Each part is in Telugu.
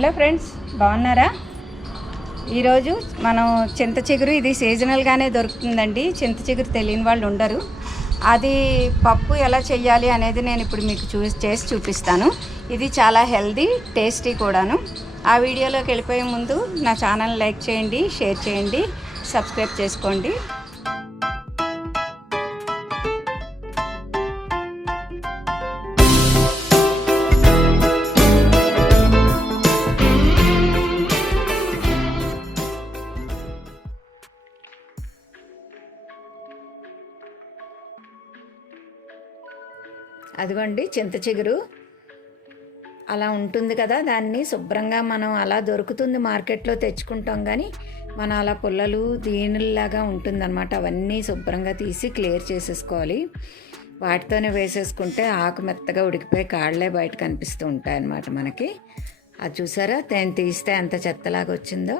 హలో ఫ్రెండ్స్, బాగున్నారా? ఈరోజు మనం చింత చిగురు, ఇది సీజనల్గానే దొరుకుతుందండి. చింత చిగురు తెలియని వాళ్ళు ఉండరు. అది పప్పు ఎలా చేయాలి అనేది నేను ఇప్పుడు మీకు చేసి చూపిస్తాను. ఇది చాలా హెల్దీ, టేస్టీ కూడాను. ఆ వీడియోలోకి వెళ్ళిపోయే ముందు నా ఛానల్ లైక్ చేయండి, షేర్ చేయండి, సబ్స్క్రైబ్ చేసుకోండి. అదిగోండి చింత చిగురు అలా ఉంటుంది కదా, దాన్ని శుభ్రంగా మనం అలా దొరుకుతుంది, మార్కెట్లో తెచ్చుకుంటాం. కానీ మనం అలా పుల్లలు దీనిలాగా ఉంటుందన్నమాట. అవన్నీ శుభ్రంగా తీసి క్లియర్ చేసేసుకోవాలి. వాటితోనే వేసేసుకుంటే ఆకు మెత్తగా ఉడికిపోయి కాళ్ళే బయట కనిపిస్తూ ఉంటాయన్నమాట మనకి. అది చూసారా, నేను తీస్తే ఎంత చెత్తలాగా వచ్చిందో.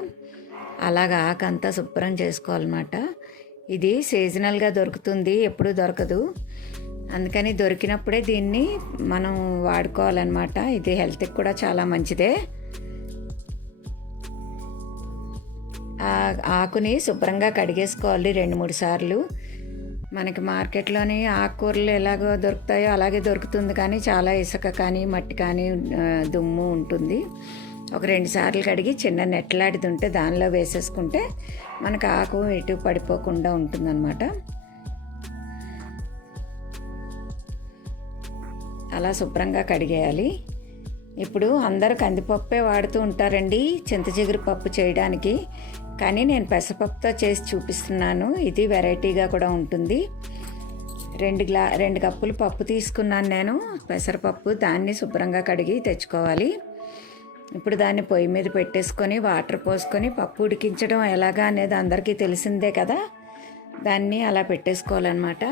అలాగా ఆకంతా శుభ్రం చేసుకోవాలన్నమాట. ఇది సీజనల్గా దొరుకుతుంది, ఎప్పుడూ దొరకదు. అందుకని దొరికినప్పుడే దీన్ని మనం వాడుకోవాలన్నమాట. ఇది హెల్త్కి కూడా చాలా మంచిదే. ఆకుని శుభ్రంగా కడిగేసుకోవాలి 2-3 సార్లు. మనకి మార్కెట్లోని ఆకుకూరలు ఎలాగో దొరుకుతాయో అలాగే దొరుకుతుంది, కానీ చాలా ఇసుక కానీ మట్టి కానీ దుమ్ము ఉంటుంది. ఒక 2 సార్లు కడిగి చిన్న నెట్లాడిది ఉంటే దానిలో వేసేసుకుంటే మనకు ఆకు ఎటు పడిపోకుండా ఉంటుందన్నమాట. అలా శుభ్రంగా కడిగేయాలి. ఇప్పుడు అందరూ కందిపప్పే వాడుతూ ఉంటారండి చింత చిగురు పప్పు చేయడానికి, కానీ నేను పెసరపప్పుతో చేసి చూపిస్తున్నాను. ఇది వెరైటీగా కూడా ఉంటుంది. 2 కప్పులు పప్పు తీసుకున్నాను నేను, పెసరపప్పు. దాన్ని శుభ్రంగా కడిగి తెచ్చుకోవాలి. ఇప్పుడు దాన్ని పొయ్యి మీద పెట్టేసుకొని వాటర్ పోసుకొని పప్పు ఉడికించడం ఎలాగా అనేది అందరికీ తెలిసిందే కదా, దాన్ని అలా పెట్టేసుకోవాలన్నమాట.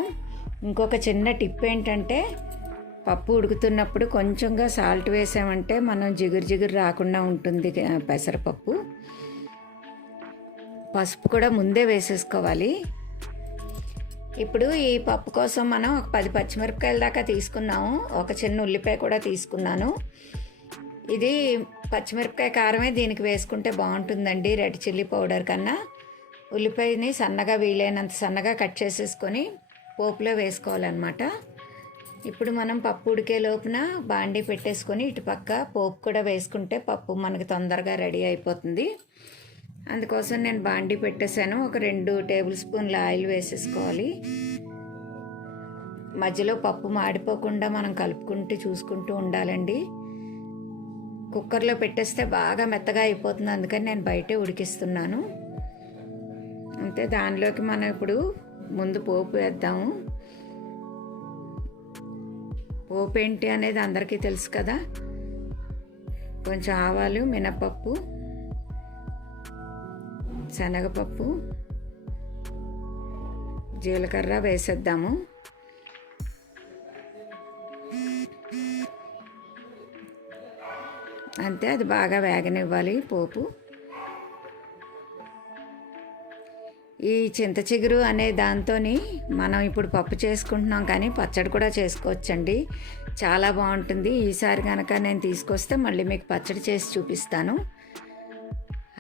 ఇంకొక చిన్న టిప్ ఏంటంటే, పప్పు ఉడుకుతున్నప్పుడు కొంచెంగా సాల్ట్ వేసామంటే మనం జిగురు రాకుండా ఉంటుంది పెసరపప్పు. పసుపు కూడా ముందే వేసేసుకోవాలి. ఇప్పుడు ఈ పప్పు కోసం మనం ఒక 10 పచ్చిమిరపకాయల దాకా తీసుకున్నాము. ఒక చిన్న ఉల్లిపాయ కూడా తీసుకున్నాను. ఇది పచ్చిమిరపకాయ కారమే దీనికి వేసుకుంటే బాగుంటుందండి, రెడ్ చిల్లీ పౌడర్ కన్నా. ఉల్లిపాయని సన్నగా, వీలైనంత సన్నగా కట్ చేసేసుకొని పోపులో వేసుకోవాలన్నమాట. ఇప్పుడు మనం పప్పు ఉడికే లోపున బాండీ పెట్టేసుకొని ఇటుపక్క పోపు కూడా వేసుకుంటే పప్పు మనకి తొందరగా రెడీ అయిపోతుంది. అందుకోసం నేను బాండీ పెట్టేశాను. ఒక 2 టేబుల్ స్పూన్ల ఆయిల్ వేసేసుకోవాలి. మధ్యలో పప్పు మాడిపోకుండా మనం కలుపుకుంటూ చూసుకుంటూ ఉండాలండి. కుక్కర్లో పెట్టేస్తే బాగా మెత్తగా అయిపోతుంది, అందుకని నేను బయటే ఉడికిస్తున్నాను. అంతే, దానిలోకి మనం ఇప్పుడు ముందు పోపు వేద్దాము. పోపు ఏంటి అనేది అందరికీ తెలుసు కదా. కొంచెం ఆవాలు, మినపప్పు, శనగపప్పు, జీలకర్ర వేసేద్దాము. అంతే, అది బాగా వేగనివ్వాలి పోపు. ఈ చింత చిగురు అనే దాంతో మనం ఇప్పుడు పప్పు చేసుకుంటున్నాం, కానీ పచ్చడి కూడా చేసుకోవచ్చండి. చాలా బాగుంటుంది. ఈసారి కనుక నేను తీసుకొస్తే మళ్ళీ మీకు పచ్చడి చేసి చూపిస్తాను.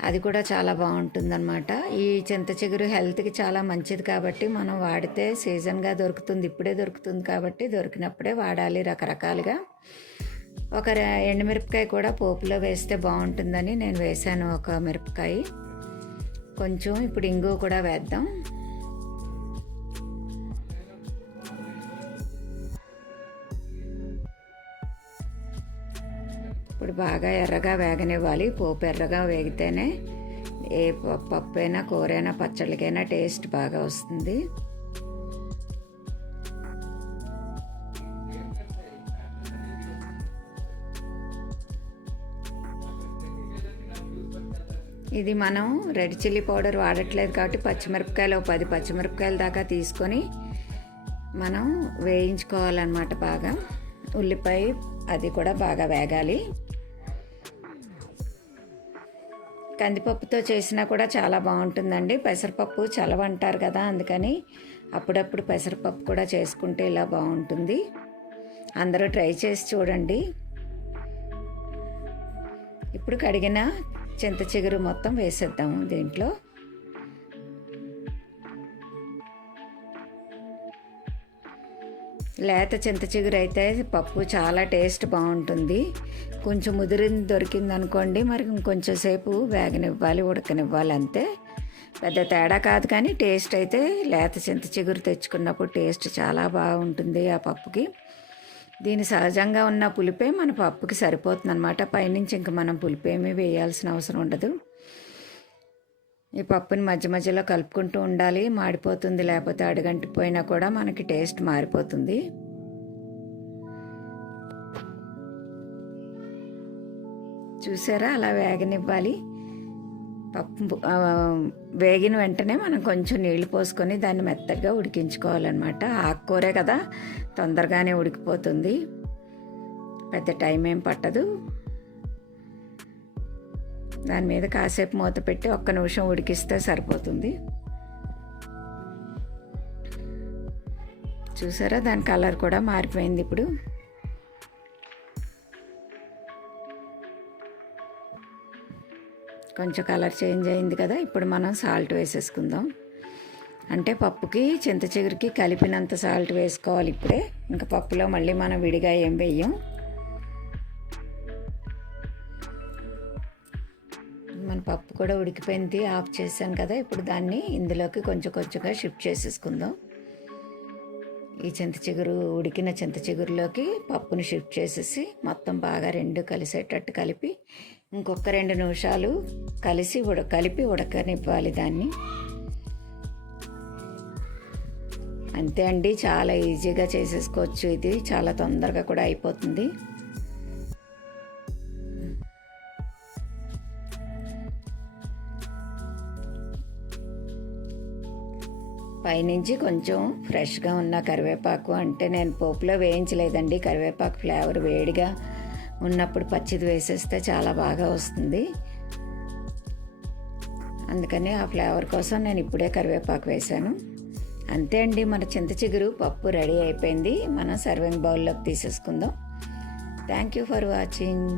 అది కూడా చాలా బాగుంటుందన్నమాట. ఈ చింత చిగురు హెల్త్కి చాలా మంచిది కాబట్టి మనం వాడితే, సీజన్గా దొరుకుతుంది, ఇప్పుడే దొరుకుతుంది కాబట్టి దొరికినప్పుడే వాడాలి రకరకాలుగా. ఒక ఎండుమిరపకాయ కూడా పోపులో వేస్తే బాగుంటుందని నేను వేసాను, ఒక మిరపకాయ. కొంచెం ఇప్పుడు ఇంగువ కూడా వేద్దాం. ఇప్పుడు బాగా ఎర్రగా వేగనివ్వాలి. పోపు ఎర్రగా వేగితేనే ఏ పప్పు అయినా, కూరైనా, పచ్చళ్ళకైనా టేస్ట్ బాగా వస్తుంది. ఇది మనం రెడ్ చిల్లీ పౌడర్ వాడట్లేదు కాబట్టి పచ్చిమిరపకాయలు 10 పచ్చిమిరపకాయల దాకా తీసుకొని మనం వేయించుకోవాలన్నమాట బాగా. ఉల్లిపాయ అది కూడా బాగా వేగాలి. కందిపప్పుతో చేసినా కూడా చాలా బాగుంటుందండి. పెసరపప్పు చలవ అంటారు కదా, అందుకని అప్పుడప్పుడు పెసరపప్పు కూడా చేసుకుంటే ఇలా బాగుంటుంది. అందరూ ట్రై చేసి చూడండి. ఇప్పుడు కడిగిన చింత చిగురు మొత్తం వేసేద్దాము దీంట్లో. లేత చింత చిగురు అయితే పప్పు చాలా టేస్ట్ బాగుంటుంది. కొంచెం ముదిరింది దొరికింది అనుకోండి, మరి ఇంకొంచెం సేపు వేగనివ్వాలి, ఉడకనివ్వాలి, అంతే. పెద్ద తేడా కాదు, కానీ టేస్ట్ అయితే లేత చింత చిగురు తెచ్చుకున్నప్పుడు టేస్ట్ చాలా బాగుంటుంది ఆ పప్పుకి. దీని సహజంగా ఉన్న పులిపే మన పప్పుకి సరిపోతుంది అనమాట. పైనుంచి ఇంక మనం పులిపేమీ వేయాల్సిన అవసరం ఉండదు. ఈ పప్పుని మధ్య మధ్యలో కలుపుకుంటూ ఉండాలి, మాడిపోతుంది. లేకపోతే అడుగంటిపోయినా కూడా మనకి టేస్ట్ మారిపోతుంది. చూసారా, అలా వేగనివ్వాలి. పప్పు వేగిన వెంటనే మనం కొంచెం నీళ్లు పోసుకొని దాన్ని మెత్తగా ఉడికించుకోవాలన్నమాట. ఆకుకూరే కదా, తొందరగానే ఉడికిపోతుంది, పెద్ద టైం ఏం పట్టదు. దాని మీద కాసేపు మూత పెట్టి 1 నిమిషం ఉడికిస్తే సరిపోతుంది. చూసారా, దాని కలర్ కూడా మారిపోయింది. ఇప్పుడు కొంచెం కలర్ చేంజ్ అయింది కదా. ఇప్పుడు మనం సాల్ట్ వేసేసుకుందాం. అంటే పప్పుకి చింత చిగురికి కలిపినంత సాల్ట్ వేసుకోవాలి ఇప్పుడే. ఇంకా పప్పులో మళ్ళీ మనం విడిగా ఏం వేయం. మన పప్పు కూడా ఉడికిపోయింది, ఆఫ్ చేసాం కదా. ఇప్పుడు దాన్ని ఇందులోకి కొంచెం కొంచెంగా షిఫ్ట్ చేసేసుకుందాం. ఈ చింత చిగురు, ఉడికిన చింత చిగురులోకి పప్పుని షిఫ్ట్ చేసేసి మొత్తం బాగా రెండు కలిసేటట్టు కలిపి ఇంకొక 2 నిమిషాలు కలిపి ఉడకనివ్వాలి దాన్ని. అంతే అండి, చాలా ఈజీగా చేసేసుకోవచ్చు. ఇది చాలా తొందరగా కూడా అయిపోతుంది. పైనుంచి కొంచెం ఫ్రెష్గా ఉన్న కరివేపాకు, అంటే నేను పోపులో వేయించలేదండి, కరివేపాకు ఫ్లేవర్ వేడిగా ఉన్నప్పుడు పచ్చిది వేసేస్తే చాలా బాగా వస్తుంది. అందుకని ఆ ఫ్లేవర్ కోసం నేను ఇప్పుడే కరివేపాకు వేశాను. అంతే అండి, మన చింత చిగురు పప్పు రెడీ అయిపోయింది. మనం సర్వింగ్ బౌల్లోకి తీసేసుకుందాం. Thank you for watching.